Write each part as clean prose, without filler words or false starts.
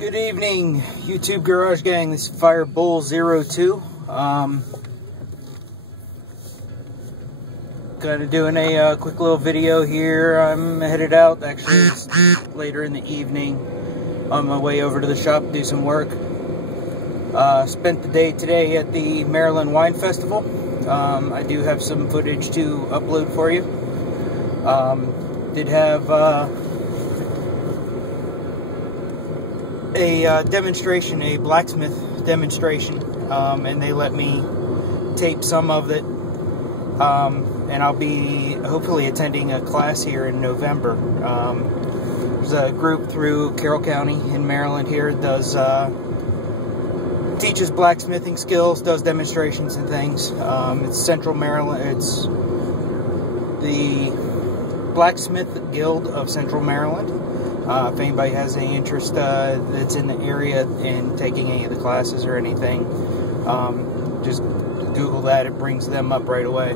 Good evening, YouTube Garage Gang. This is Firebull02. Kind of doing a quick little video here. I'm headed out. Actually, it's later in the evening. On my way over to the shop to do some work. Spent the day today at the Maryland Wine Festival. I do have some footage to upload for you. Did have a demonstration, a blacksmith demonstration, and they let me tape some of it, and I'll be hopefully attending a class here in November. There's a group through Carroll County in Maryland here that teaches blacksmithing skills, does demonstrations and things. It's Central Maryland. It's the Blacksmith Guild of Central Maryland. If anybody has any interest that's in the area in taking any of the classes or anything, just Google that. It brings them up right away.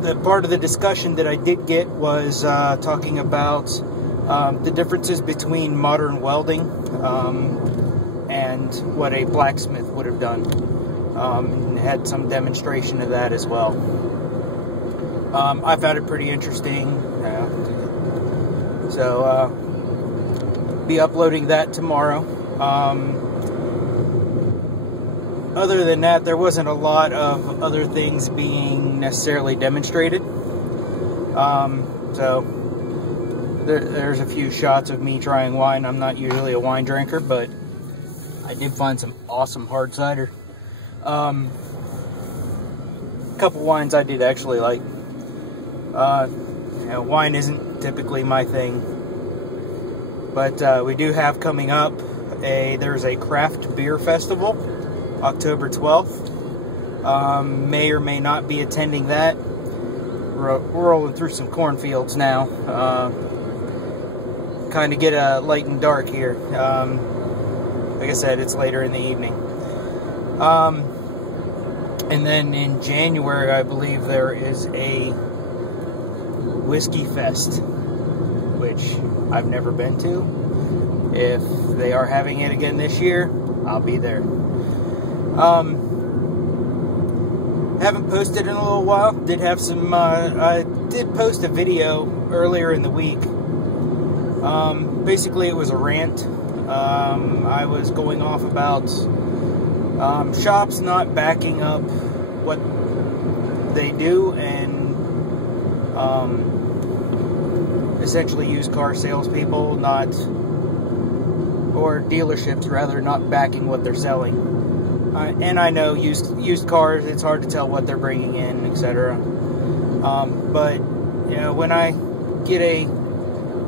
The part of the discussion that I did get was talking about the differences between modern welding and what a blacksmith would have done. And had some demonstration of that as well. I found it pretty interesting, so be uploading that tomorrow. Other than that, there wasn't a lot of other things being necessarily demonstrated. So there's a few shots of me trying wine. I'm not usually a wine drinker, but I did find some awesome hard cider. A couple wines I did actually like. Wine isn't typically my thing, but we do have coming up there's a craft beer festival, October 12th. May or may not be attending that. We're rolling through some cornfields now. Kind of get light and dark here. Like I said, it's later in the evening. And then in January, I believe there is a Whiskey Fest, which I've never been to. If they are having it again this year, I'll be there. Haven't posted in a little while. Did have some, I did post a video earlier in the week. Basically it was a rant. I was going off about shops not backing up what they do, and essentially used car salespeople or dealerships rather, not backing what they're selling. And I know used cars, it's hard to tell what they're bringing in, etc. But you know, when I get a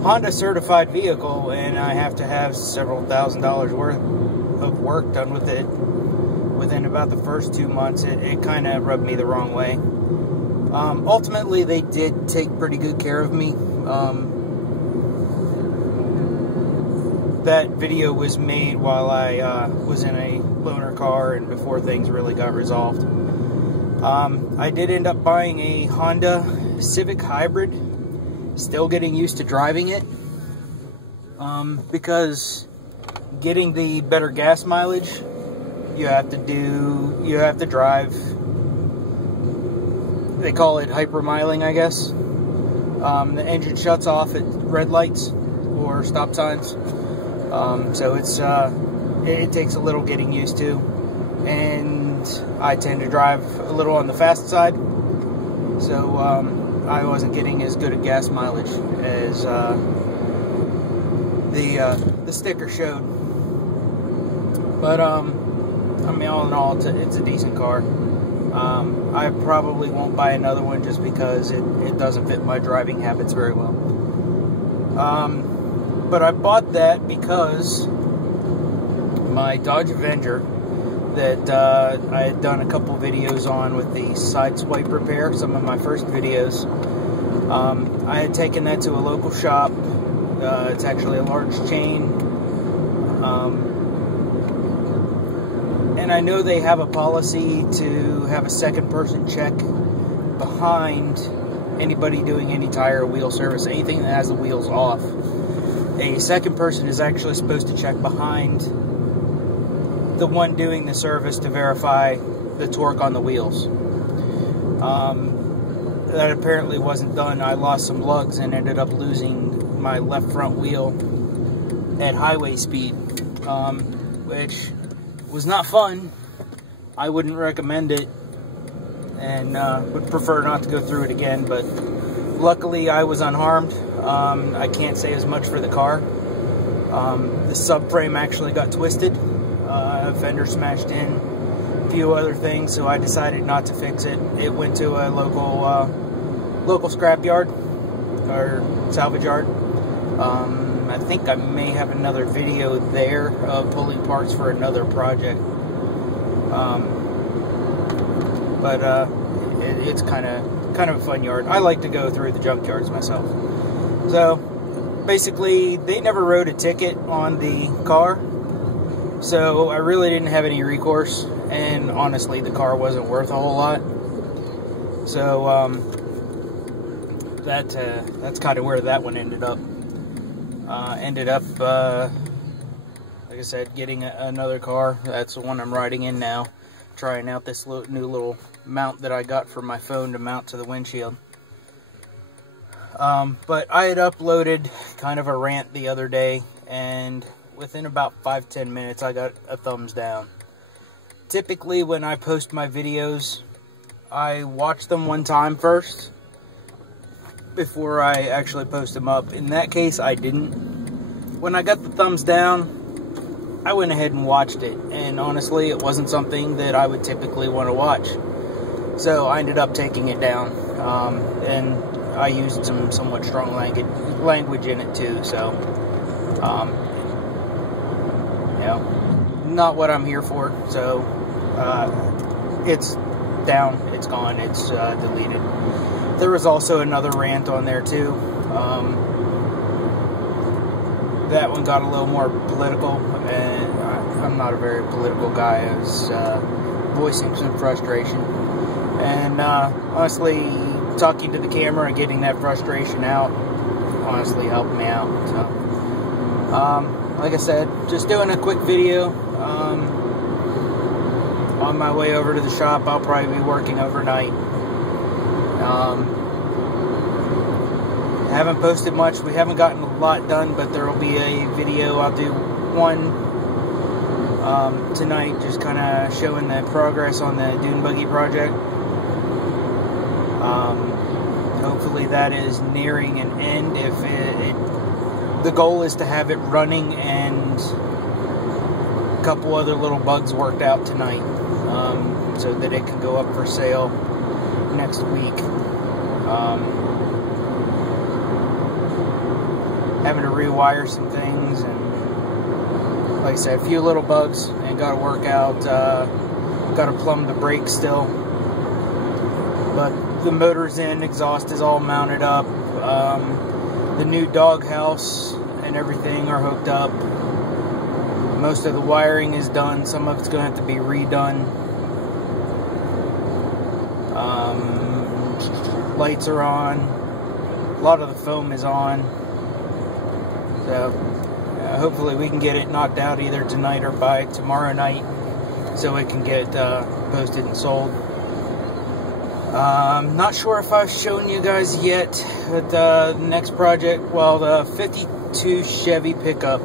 Honda certified vehicle and I have to have several $1,000s worth of work done with it within about the first 2 months, it kind of rubbed me the wrong way. Ultimately, they did take pretty good care of me. That video was made while I was in a loaner car and before things really got resolved. I did end up buying a Honda Civic Hybrid. Still getting used to driving it. Because getting the better gas mileage, you have to drive. They call it hypermiling, I guess. The engine shuts off at red lights or stop signs. So it takes a little getting used to, and I tend to drive a little on the fast side, so I wasn't getting as good a gas mileage as the sticker showed. But I mean, all in all, it's a decent car. I probably won't buy another one just because it doesn't fit my driving habits very well. But I bought that because my Dodge Avenger that I had done a couple videos on with the side swipe repair, some of my first videos. I had taken that to a local shop. It's actually a large chain. And I know they have a policy to have a second person check behind anybody doing any tire or wheel service, anything that has the wheels off. a second person is actually supposed to check behind the one doing the service to verify the torque on the wheels. That apparently wasn't done. I lost some lugs and ended up losing my left front wheel at highway speed, which was not fun. I wouldn't recommend it, and would prefer not to go through it again, but luckily I was unharmed. I can't say as much for the car. The subframe actually got twisted. A fender smashed in, a few other things, so I decided not to fix it. It went to a local scrap yard, or salvage yard. I think I may have another video there of pulling parts for another project. It's kind of a fun yard. I like to go through the junk yards myself. So basically, they never wrote a ticket on the car, so I really didn't have any recourse, and honestly the car wasn't worth a whole lot. So that's kind of where that one ended up. Like I said, getting another car. That's the one I'm riding in now, trying out this new little mount that I got for my phone to mount to the windshield. But I had uploaded kind of a rant the other day, and within about 5-10 minutes I got a thumbs down. Typically when I post my videos, I watch them one time first before I actually post them up. In that case, I didn't. When I got the thumbs down, I went ahead and watched it, and honestly it wasn't something that I would typically want to watch. So I ended up taking it down, and I used some somewhat strong language in it too, so you know, not what I'm here for. So it's down, it's gone, it's deleted. There was also another rant on there too. That one got a little more political, and I'm not a very political guy. I was voicing some frustration, and honestly, talking to the camera and getting that frustration out honestly helped me out. So, like I said, just doing a quick video. On my way over to the shop, I'll probably be working overnight. Haven't posted much. We haven't gotten a lot done, but there will be a video. I'll do one tonight, just kind of showing the progress on the dune buggy project. Hopefully that is nearing an end. If the goal is to have it running and a couple other little bugs worked out tonight, so that it can go up for sale next week. Having to rewire some things, and like I said, a few little bugs, and got to work out. Got to plumb the brakes still, but the motor's in, exhaust is all mounted up. The new dog house and everything are hooked up. Most of the wiring is done. Some of it's going to have to be redone. Lights are on. A lot of the foam is on. So hopefully we can get it knocked out either tonight or by tomorrow night, so it can get posted and sold. Not sure if I've shown you guys yet, but the next project, well, the 52 Chevy pickup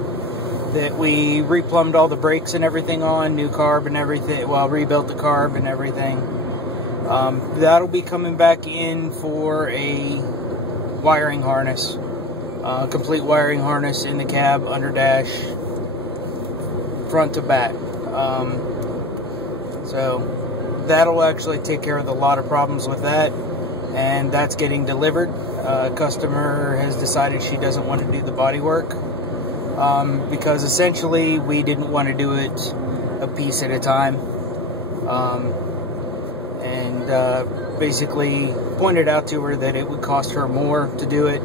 that we replumbed all the brakes and everything on, new carb and everything, well, rebuilt the carb and everything. That'll be coming back in for a wiring harness. Complete wiring harness in the cab, under dash, front to back. So that'll actually take care of a lot of problems with that, and that's getting delivered. Customer has decided she doesn't want to do the body work, because essentially we didn't want to do it a piece at a time, and basically pointed out to her that it would cost her more to do it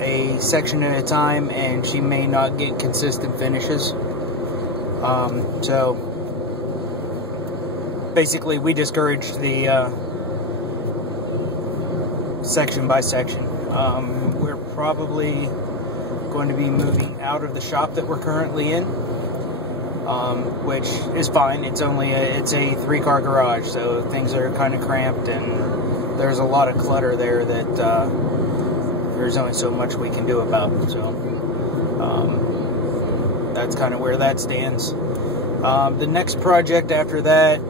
a section at a time, and she may not get consistent finishes. So basically we discouraged the section by section. We're probably going to be moving out of the shop that we're currently in, which is fine. It's only it's a 3-car garage, so things are kind of cramped, and there's a lot of clutter there that there's only so much we can do about. So that's kind of where that stands. The next project after that,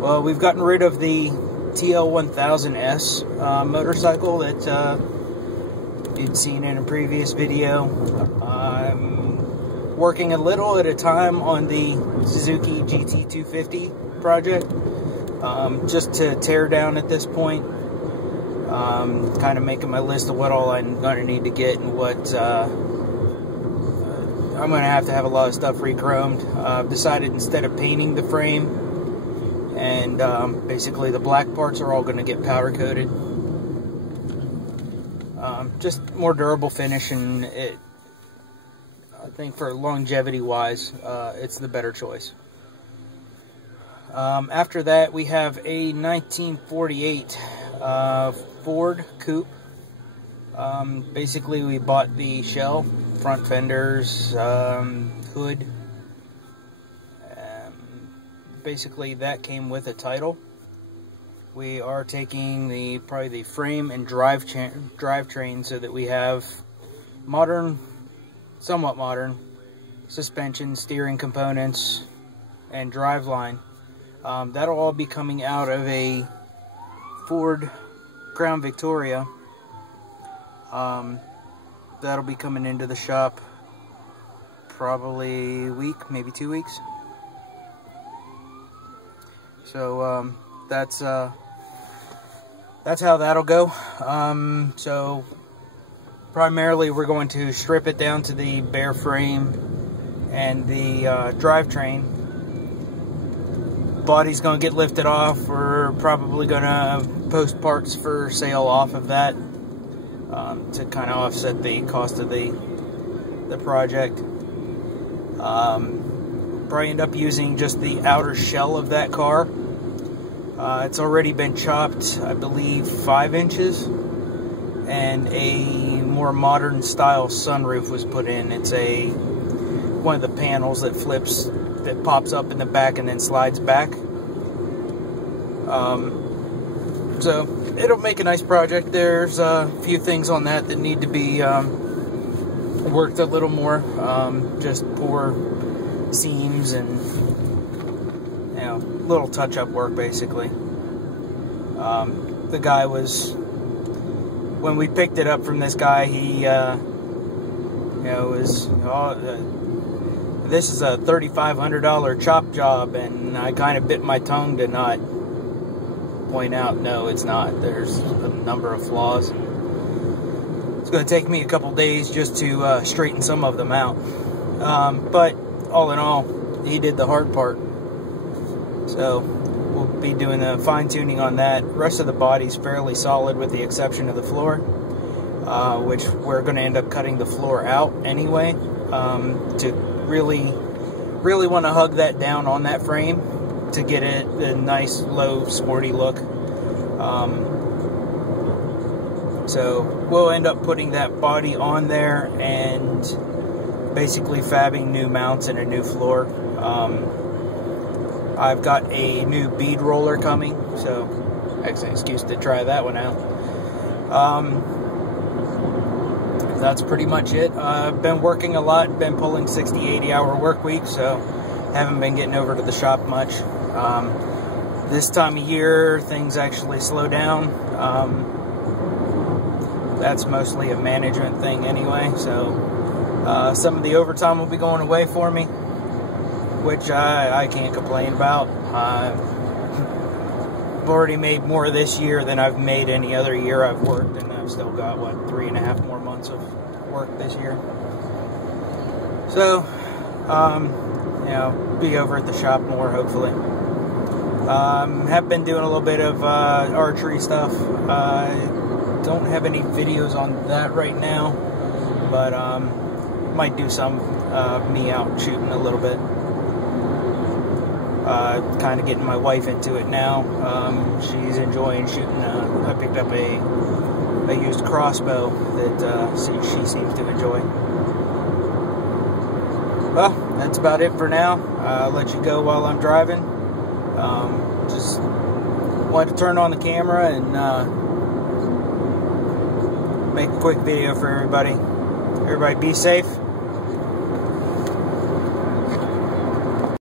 well, we've gotten rid of the TL1000S motorcycle that you'd seen in a previous video. I'm working a little at a time on the Suzuki GT250 project, just to tear down at this point. Kind of making my list of what all I'm going to need to get and what I'm going to have a lot of stuff re-chromed. I've decided instead of painting the frame, and basically the black parts are all going to get powder coated. Just more durable finish, and I think for longevity wise, it's the better choice. After that, we have a 1948 Ford Coupe. Basically, we bought the shell, front fenders, hood. Basically, that came with a title. We are taking probably the frame and drivetrain so that we have modern, somewhat modern, suspension, steering components, and driveline. That'll all be coming out of a Ford Crown Victoria. That'll be coming into the shop probably a week, maybe 2 weeks. So that's how that'll go. So primarily we're going to strip it down to the bare frame and the drivetrain. Body's going to get lifted off. We're probably going to post parts for sale off of that, to kind of offset the cost of the project. Probably end up using just the outer shell of that car. It's already been chopped, I believe, 5 inches, and a more modern style sunroof was put in. It's one of the panels that flips, that pops up in the back and then slides back. So it'll make a nice project. There's a few things on that need to be worked a little more. Just poor seams and, you know, little touch-up work basically. The guy was, when we picked it up from this guy, he was, this is a $3,500 chop job, and I kind of bit my tongue to not point out, no, it's not. There's a number of flaws. It's going to take me a couple days just to straighten some of them out. But all in all, he did the hard part. So we'll be doing the fine-tuning on that. The rest of the body's fairly solid with the exception of the floor, which we're going to end up cutting the floor out anyway, to really want to hug that down on that frame to get it a nice, low, sporty look. So we'll end up putting that body on there and basically fabbing new mounts and a new floor. I've got a new bead roller coming, so that's an excuse to try that one out. That's pretty much it. I've been working a lot, been pulling 60, 80-hour work weeks, so haven't been getting over to the shop much. This time of year, things actually slow down. That's mostly a management thing anyway, so some of the overtime will be going away for me, which I can't complain about. I've already made more this year than I've made any other year I've worked, and I've still got, what, 3.5 more months of work this year. So, you know, be over at the shop more, hopefully. Have been doing a little bit of archery stuff. Don't have any videos on that right now, but might do some me out shooting a little bit. Kind of getting my wife into it now. She's enjoying shooting. I picked up a a used crossbow that she seems to enjoy. Well, that's about it for now. I'll let you go while I'm driving. Just wanted to turn on the camera and make a quick video for everybody. Everybody be safe.